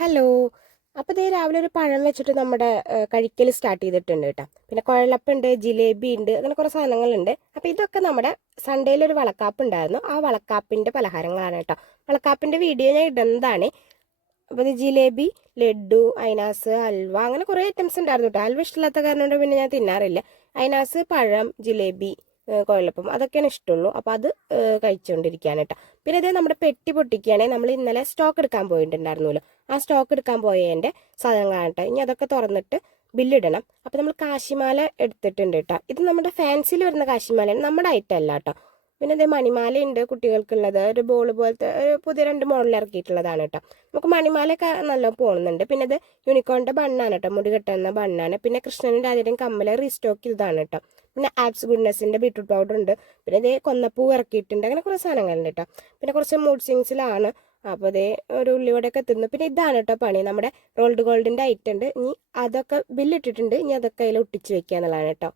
Hello. അപ്പോൾ ദേ രാവിലെ ഒരു പഴം വെച്ചിട്ട് നമ്മുടെ കഴിക്കൽ സ്റ്റാർട്ട് ചെയ്തിട്ടുണ്ട് കേട്ടോ. പിന്നെ കുഴലപ്പുണ്ട്, ജിലേബി ഉണ്ട്, അങ്ങനെ കുറേ സാധനങ്ങളുണ്ട്. അപ്പോൾ ഇതൊക്കെ നമ്മുടെ സൺഡേയിലൊരു വളക്കാപ്പ് ഉണ്ടായിരുന്നു. ആ വളക്കാപ്പിൻ്റെ പലഹാരങ്ങളാണ് കേട്ടോ. വളക്കാപ്പിൻ്റെ വീഡിയോ ഞാൻ ഇടുന്നതാണ്. അപ്പോൾ ഇത് ജിലേബി, ലഡു, അയനാസ്, ഹൽവ, അങ്ങനെ കുറേ ഐറ്റംസ് ഉണ്ടായിരുന്നു കേട്ടോ. ഹൽവ ഇഷ്ടമില്ലാത്ത കാരണം കൊണ്ട് പിന്നെ ഞാൻ തിന്നാറില്ല. അയനാസ്, പഴം, ജിലേബി, കുഴലപ്പം അതൊക്കെയാണ് ഇഷ്ടമുള്ളൂ. അപ്പോൾ അത് കഴിച്ചുകൊണ്ടിരിക്കുകയാണ് കേട്ടോ. പിന്നെ ഇതേ നമ്മുടെ പെട്ടി പൊട്ടിക്കുകയാണെങ്കിൽ നമ്മൾ ഇന്നലെ സ്റ്റോക്ക് എടുക്കാൻ പോയിട്ടുണ്ടായിരുന്നല്ലോ. ആ സ്റ്റോക്ക് എടുക്കാൻ പോയതിൻ്റെ സാധനങ്ങളാണ് കേട്ടോ. ഇനി അതൊക്കെ തുറന്നിട്ട് ബില്ലിടണം. അപ്പോൾ നമ്മൾ കാശിമാല എടുത്തിട്ടുണ്ട് കേട്ടോ. ഇത് നമ്മുടെ ഫാൻസിയിൽ വരുന്ന കാശിമാലയാണ്, നമ്മുടെ ഐറ്റം അല്ല കേട്ടോ. പിന്നെ ഇതേ മണിമാലയുണ്ട് കുട്ടികൾക്കുള്ളത്, ഒരു ബോൾ പോലത്തെ ഒരു പുതിയ 2 മോഡൽ ഇറക്കിയിട്ടുള്ളതാണ് കേട്ടോ. നമുക്ക് മണിമാലയൊക്കെ നല്ല പോകുന്നുണ്ട്. പിന്നെ ഇത് യൂണിക്കോണിൻ്റെ ബണ്ണാണ് കേട്ടോ, മുടി കെട്ടുന്ന ബണ്ണാണ്. പിന്നെ കൃഷ്ണനും രാധയുടെയും കമ്മൽ റീസ്റ്റോക്ക് ചെയ്തതാണ് കേട്ടോ. പിന്നെ ആപ്സ് ഗുഡ്നെസ്സിൻ്റെ ബീട്രൂട്ട് പൗഡർ ഉണ്ട്. പിന്നെ ഇതേ കൊന്നപ്പൂ ഇറക്കിയിട്ടുണ്ട്. അങ്ങനെ കുറേ സാധനങ്ങളുണ്ട് കേട്ടോ. പിന്നെ കുറച്ച് മൂഡ് സ്വിങ്സിലാണ്. അപ്പോൾ അതേ ഒരു ഉള്ളിവടയൊക്കെ തിന്നു. പിന്നെ ഇതാണ് കേട്ടോ പണി, നമ്മുടെ റോൾഡ് ഗോൾഡിൻ്റെ ഐറ്റം ഉണ്ട്. ഇനി അതൊക്കെ ബില്ലിട്ടിട്ടുണ്ട്, ഇനി അതൊക്കെ അതിൽ ഒട്ടിച്ച് വെക്കുക എന്നുള്ളതാണ് കേട്ടോ.